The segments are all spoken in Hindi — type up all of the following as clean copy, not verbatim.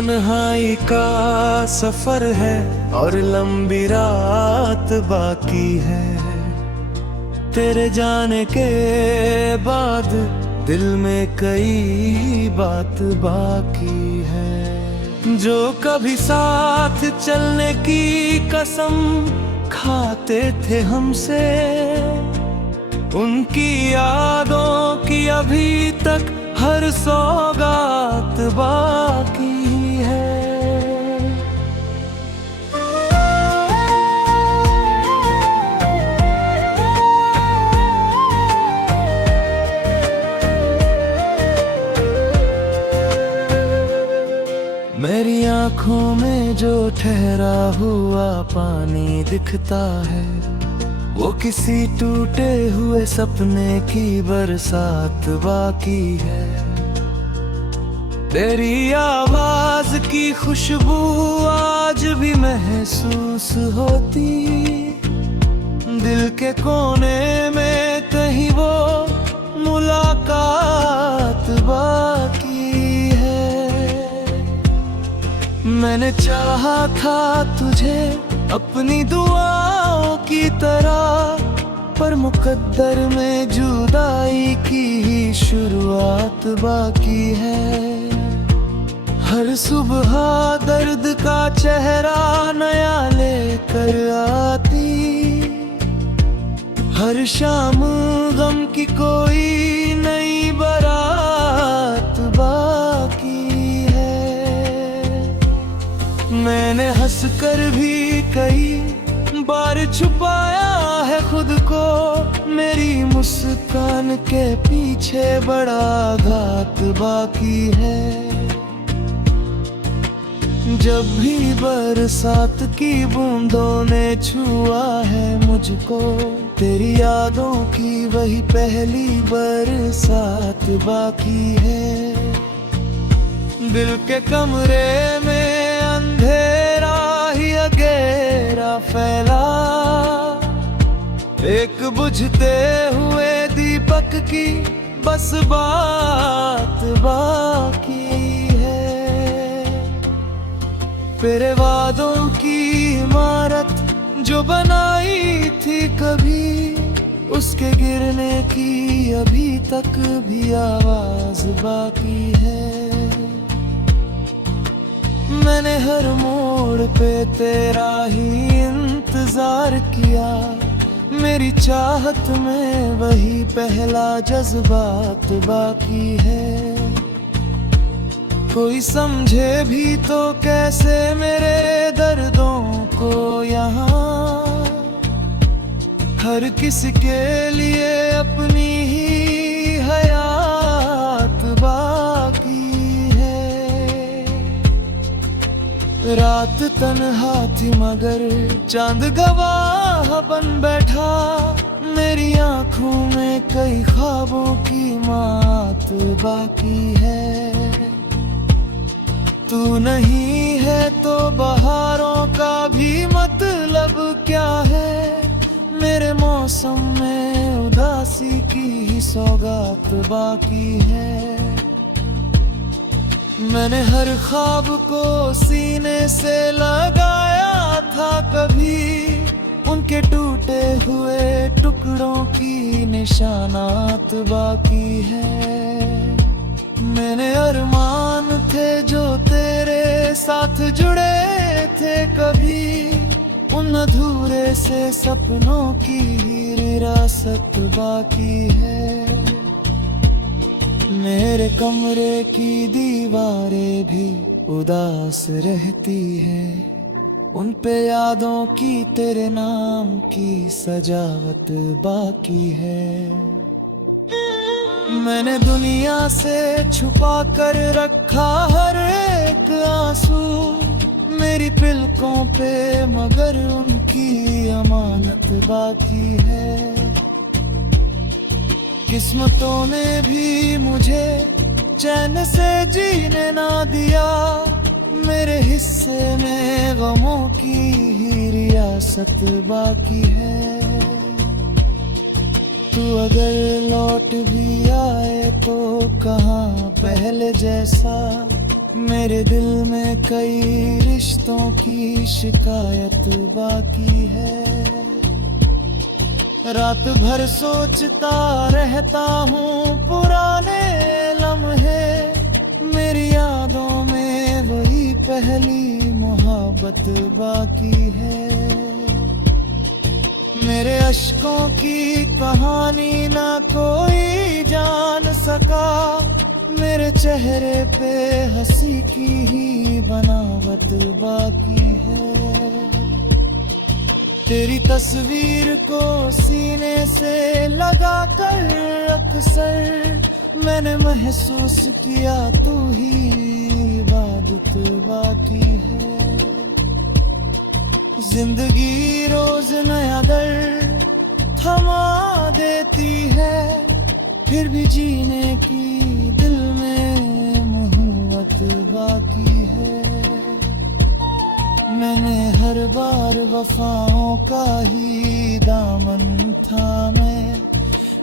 तन्हाई का सफर है और लंबी रात बाकी है। तेरे जाने के बाद दिल में कई बात बाकी है। जो कभी साथ चलने की कसम खाते थे हमसे, उनकी यादों की अभी तक हर सौगात बाकी है। मेरी आँखों में जो ठहरा हुआ पानी दिखता है, वो किसी टूटे हुए सपने की बरसात बाकी है। तेरी आवाज की खुशबू आज भी महसूस होती, दिल के कोने में कहीं वो मुलाकात बाकी है। मैंने चाहा था तुझे अपनी दुआओं की तरह, पर मुकद्दर में जुदाई की ही शुरुआत बाकी है। हर सुबह दर्द का चेहरा नया लेकर आती, हर शाम गम की कोई नई बारात बाकी है। मैंने हंसकर भी कई बार छुपाया है खुद को, मेरी मुस्कान के पीछे बड़ा घात बाकी है। जब भी बरसात की बूंदों ने छुआ है मुझको, तेरी यादों की वही पहली बरसात बाकी है। दिल के कमरे में अंधेरा ही अगेरा फैला, एक बुझते हुए दीपक की बस बात बाकी है। तेरे वादों की इमारत जो बनाई थी कभी, उसके गिरने की अभी तक भी आवाज बाकी है। मैंने हर मोड़ पे तेरा ही इंतजार किया, मेरी चाहत में वही पहला जज्बात बाकी है। कोई समझे भी तो कैसे मेरे दर्दों को यहाँ, हर किसी के लिए अपनी ही हयात बाकी है। रात तन्हा थी मगर चांद गवाह बन बैठा, मेरी आँखों में कई ख्वाबों की मात बाकी है। तू नहीं है तो बहारों का भी मतलब क्या है, मेरे मौसम में उदासी की ही सौगात बाकी है। मैंने हर ख्वाब को सीने से लगाया था कभी, उनके टूटे हुए टुकड़ों की निशानात बाकी है। मैंने अरमान थे जो तेरे साथ जुड़े थे कभी, उन अधूरे से सपनों की ही विरासत बाकी है। मेरे कमरे की दीवारें भी उदास रहती है, उन पे यादों की तेरे नाम की सजावट बाकी है। मैंने दुनिया से छुपा कर रखा हर एक आंसू, मेरी पलकों पे मगर उनकी अमानत बाकी है। किस्मतों ने भी मुझे चैन से जीने ना दिया, मेरे हिस्से में गमों की ही रियासत बाकी है। तू अगर लौट भी आए तो कहाँ पहले जैसा, मेरे दिल में कई रिश्तों की शिकायत बाकी है। रात भर सोचता रहता हूँ पुराने लम्हे, मेरी यादों में वही पहली मोहब्बत बाकी है। मेरे अश्कों की कहानी ना कोई जान सका, मेरे चेहरे पे हंसी की ही बनावट बाकी है। तेरी तस्वीर को सीने से लगा कर अक्सर मैंने महसूस किया तू ही इबादत बाकी है। जिंदगी रोज नया दर्द थमा देती है, फिर भी जीने की दिल में मोहब्बत बाकी है। मैंने हर बार वफाओं का ही दामन थामे,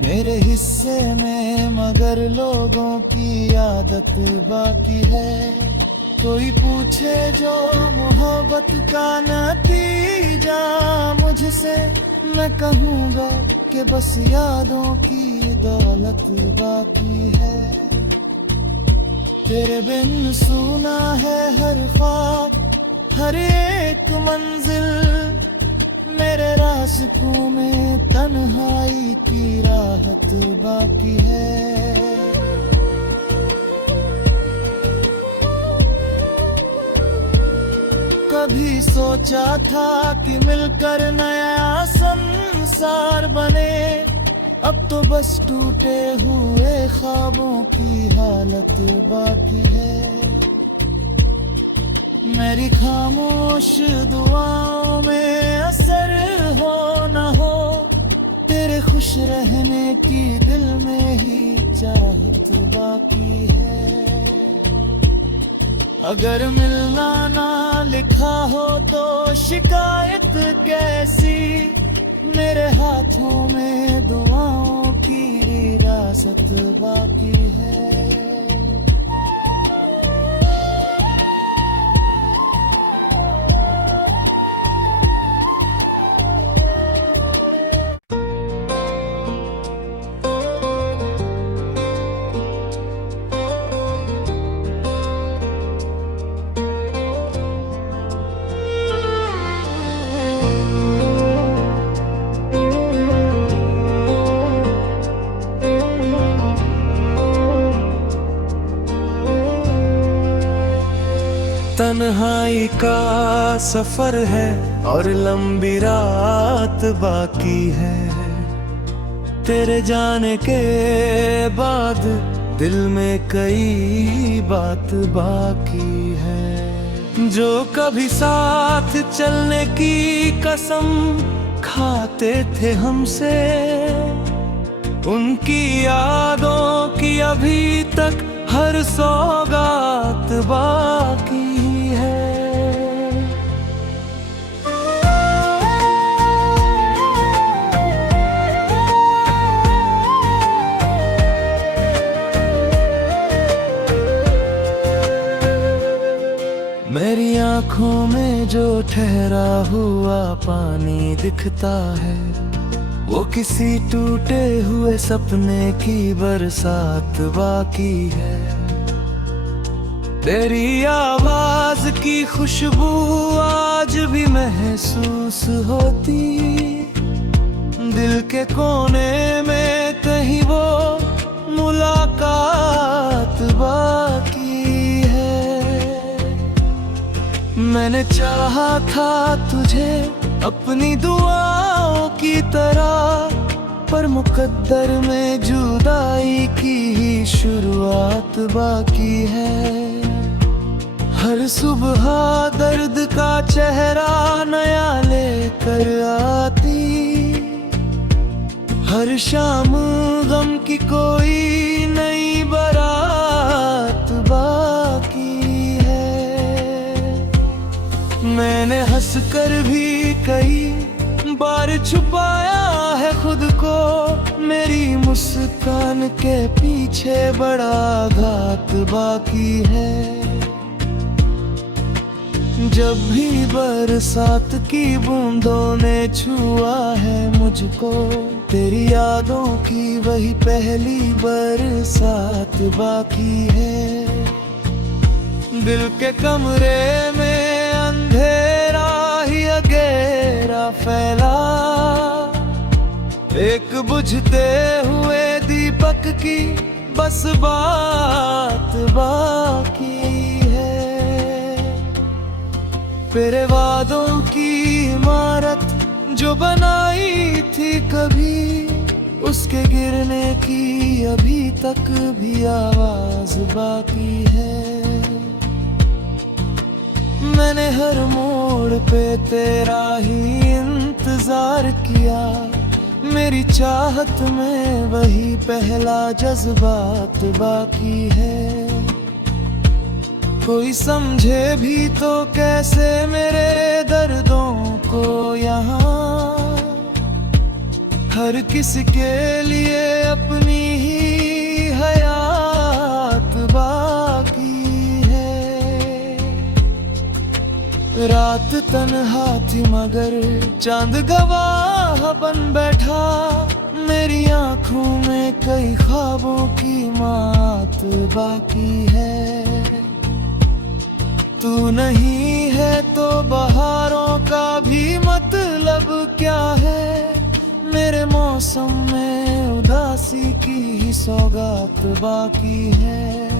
मेरे हिस्से में मगर लोगों की आदत बाकी है। कोई पूछे जो मोहब्बत का नतीजा मुझसे, मैं कहूँगा कि बस यादों की दौलत बाकी है। तेरे बिन सुना है हर ख्वाब, हर एक मंजिल, मेरे रास्तों में तन्हाई की राहत बाकी है। कभी सोचा था कि मिलकर नया संसार बने, अब तो बस टूटे हुए ख्वाबों की हालत बाकी है। मेरी खामोश दुआओं में असर हो न हो, तेरे खुश रहने की दिल में ही चाहत बाकी है। अगर मिलना ना लिखा हो तो शिकायत कैसी, मेरे हाथों में दुआओं की विरासत बाकी है। तन्हाई का सफर है और लंबी रात बाकी है, तेरे जाने के बाद दिल में कई बात बाकी है। जो कभी साथ चलने की कसम खाते थे हमसे, उनकी यादों की अभी तक हर सौगात बाकी है। मेरी आँखों में जो ठहरा हुआ पानी दिखता है, वो किसी टूटे हुए सपने की बरसात बाकी है। तेरी आवाज की खुशबू आज भी महसूस होती, दिल के कोने में कहीं वो मुलाकात बाकी है। मैंने चाहा था तुझे अपनी दुआओं की तरह, पर मुकद्दर में जुदाई की ही शुरुआत बाकी है। हर सुबह दर्द का चेहरा नया लेकर आती, हर शाम गम की कोई नई बारात बाकी है। मैंने हंसकर भी कई बार छुपाया है खुद को, मेरी मुस्कान के पीछे बड़ा घात बाकी है। जब भी बरसात की बूंदों ने छुआ है मुझको, तेरी यादों की वही पहली बरसात बाकी है। दिल के कमरे में अंधेरा ही अगेरा फैला, एक बुझते हुए दीपक की बस बात बाकी है। तेरे वादों की इमारत जो बनाई थी कभी, उसके गिरने की अभी तक भी आवाज बाकी है। मैंने हर मोड़ पे तेरा ही इंतजार किया, मेरी चाहत में वही पहला जज्बात बाकी है। कोई समझे भी तो कैसे मेरे दर्दों को यहाँ, हर किसी के लिए अपनी ही हयात बाकी है। रात तन्हा थी मगर चांद गवाह बन बैठा, मेरी आंखों में कई ख्वाबों की मात बाकी है। तू नहीं है तो बहारों का भी मतलब क्या है, मेरे मौसम में उदासी की ही सौगात बाकी है।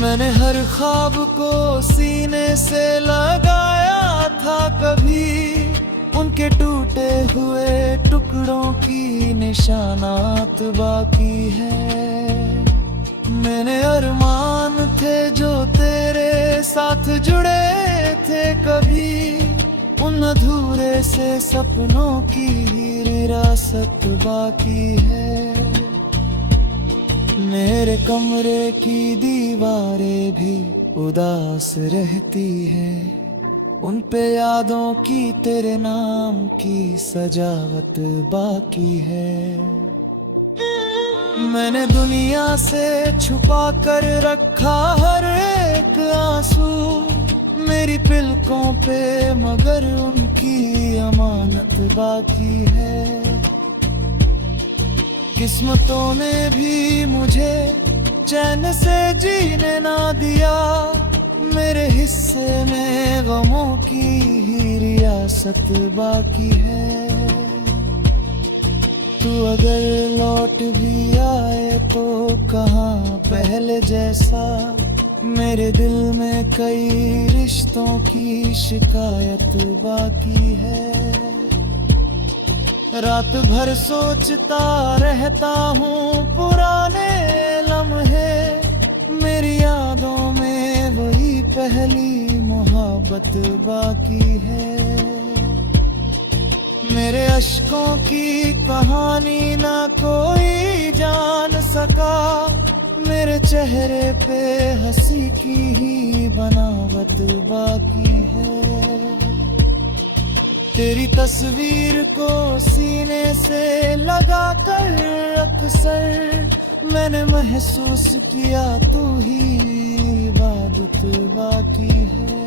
मैंने हर ख्वाब को सीने से लगाया था कभी, उनके टूटे हुए टुकड़ों की निशानात बाकी है। मैंने अरमान थे जो तेरे साथ जुड़े थे कभी, उन अधूरे से सपनों की ही विरासत बाकी है। मेरे कमरे की दीवारें भी उदास रहती है, उन पे यादों की तेरे नाम की सजावट बाकी है। मैंने दुनिया से छुपा कर रखा हर एक आंसू, मेरी पलकों पे मगर उनकी अमानत बाकी है। किस्मतों ने भी मुझे चैन से जीने ना दिया, मेरे हिस्से में गमों की ही रियासत बाकी है। तू अगर लौट भी आए तो कहाँ पहले जैसा, मेरे दिल में कई रिश्तों की शिकायत बाकी है। रात भर सोचता रहता हूँ पुराने लम्हे, मेरी यादों में वही पहली मोहब्बत बाकी है। मेरे अश्कों की कहानी ना कोई जान सका, मेरे चेहरे पे हंसी की ही बनावट बाकी है। तेरी तस्वीर को सीने से लगा कर अक्सर मैंने महसूस किया तू ही इबादत बाकी है।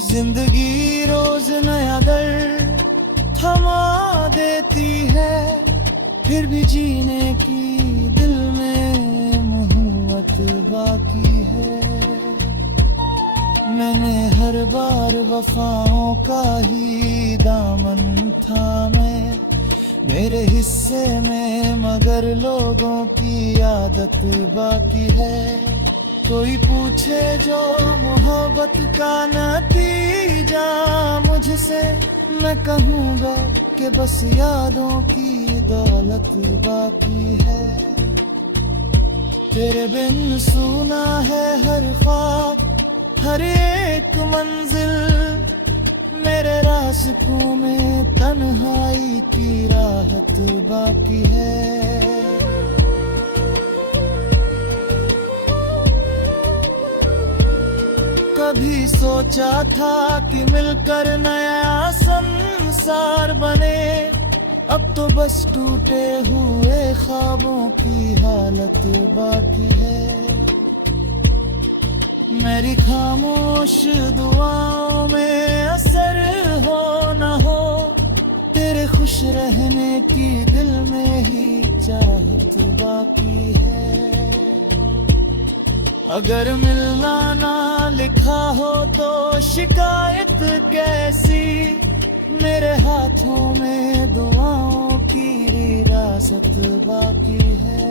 जिंदगी रोज नया दर्द थमा देती है, फिर भी जीने की दिल में मोहब्बत बाकी है। मैंने हर बार वफाओं का ही दामन थामे, मेरे हिस्से में मगर लोगों की आदत बाकी है। कोई पूछे जो मोहब्बत का नतीजा मुझसे, मैं कहूँगा कि बस यादों की दौलत बाकी है। तेरे बिन सुना है हर ख्वाब, हर एक मंजिल, मेरे रास्तों में तन्हाई की राहत बाकी है। कभी सोचा था कि मिलकर नया संसार बने, अब तो बस टूटे हुए ख्वाबों की हालत बाकी है। मेरी खामोश दुआओं में असर हो न हो, तेरे खुश रहने की दिल में ही चाहत बाकी है। अगर मिलना ना लिखा हो तो शिकायत कैसी, मेरे हाथों में दुआओं की विरासत बाकी है।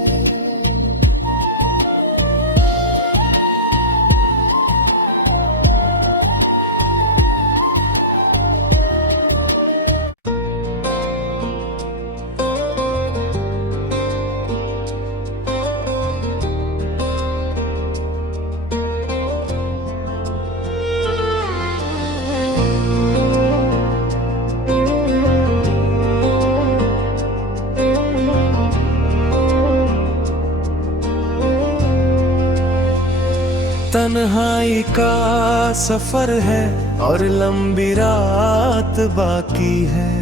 तन्हाई का सफर है और लंबी रात बाकी है,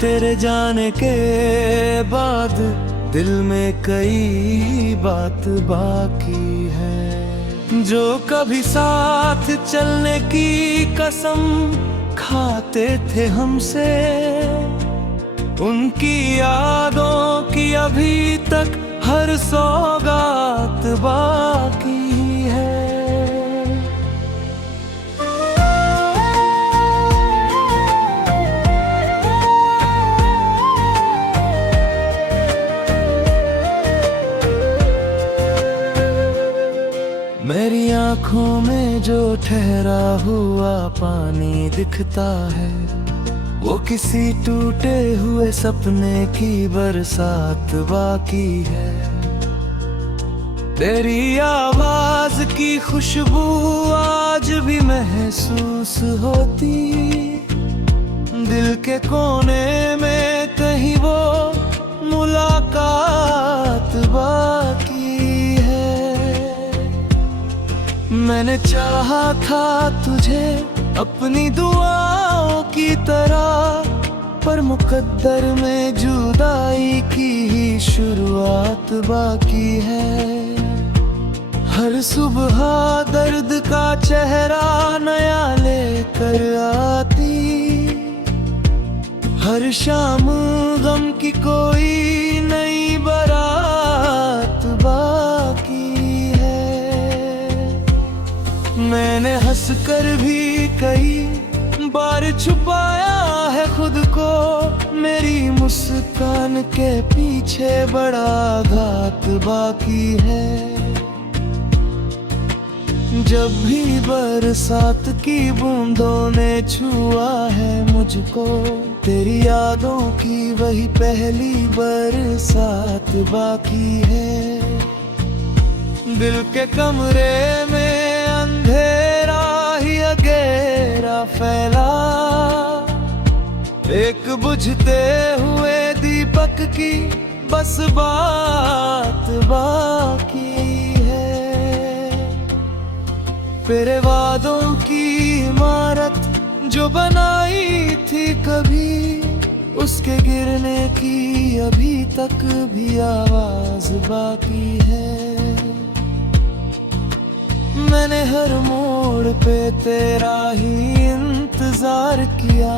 तेरे जाने के बाद दिल में कई बात बाकी है। जो कभी साथ चलने की कसम खाते थे हमसे, उनकी यादों की अभी तक हर सौगात बाकी है। मेरी आँखों में जो ठहरा हुआ पानी दिखता है, वो किसी टूटे हुए सपने की बरसात बाकी है। तेरी आवाज की खुशबू आज भी महसूस होती, दिल के कोने में कहीं वो मुलाकात बाकी है। मैंने चाहा था तुझे अपनी दुआओं की तरह, पर मुकद्दर में जुदाई की ही शुरुआत बाकी है। हर सुबह दर्द का चेहरा नया लेकर आती, हर शाम गम की कोई नई बारात बाकी है। मैंने हंसकर भी कई बार छुपाया है खुद को, मेरी मुस्कान के पीछे बड़ा घात बाकी है। जब भी बरसात की बूंदों ने छुआ है मुझको, तेरी यादों की वही पहली बरसात बाकी है। दिल के कमरे में अंधेरा ही अगेरा फैला, एक बुझते हुए दीपक की बस बात बाकी है। तेरे वादों की इमारत जो बनाई थी कभी, उसके गिरने की अभी तक भी आवाज बाकी है। मैंने हर मोड़ पे तेरा ही इंतजार किया,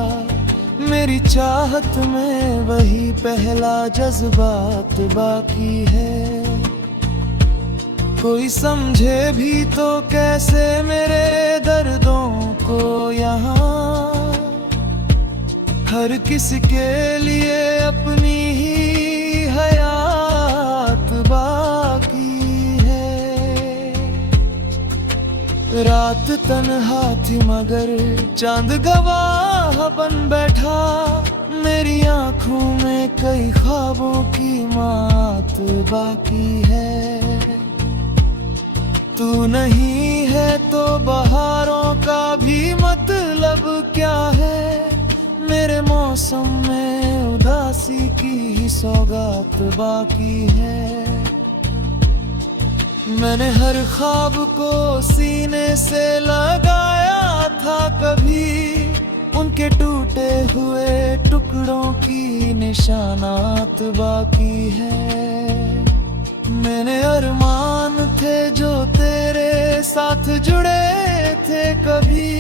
मेरी चाहत में वही पहला जज्बात बाकी है। कोई समझे भी तो कैसे मेरे दर्दों को यहाँ, हर किसी के लिए अपनी ही हयात बाकी है। रात तन्हा थी मगर चांद गवाह बन बैठा, मेरी आँखों में कई ख्वाबों की मात बाकी है। तू नहीं है तो बहारों का भी मतलब क्या है, मेरे मौसम में उदासी की ही सौगात बाकी है। मैंने हर ख्वाब को सीने से लगाया था कभी, उनके टूटे हुए टुकड़ों की निशानात बाकी है। मैंने अरमान थे जो तेरे साथ जुड़े थे कभी,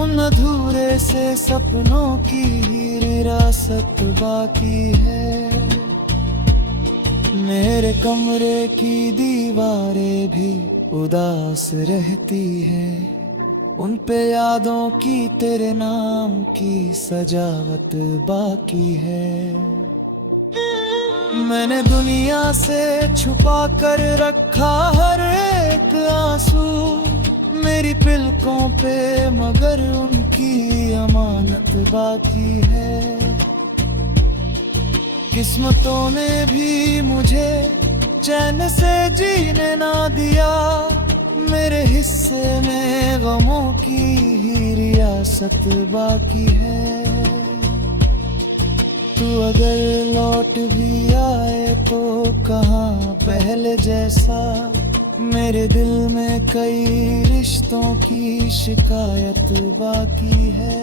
उन अधूरे से सपनों की विरासत बाकी है। मेरे कमरे की दीवारें भी उदास रहती है, उन पे यादों की तेरे नाम की सजावट बाकी है। मैंने दुनिया से छुपा कर रखा हर एक आंसू मेरी पलकों पे, मगर उनकी अमानत बाकी है। किस्मतों ने भी मुझे चैन से जीने ना दिया, मेरे हिस्से में गमों की ही रियासत बाकी है। तू अगर लौट भी आए तो कहाँ पहले जैसा, मेरे दिल में कई रिश्तों की शिकायत बाकी है।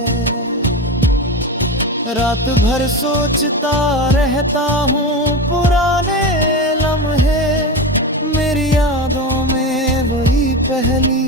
रात भर सोचता रहता हूँ पुराने लम्हे, मेरी यादों में वही पहली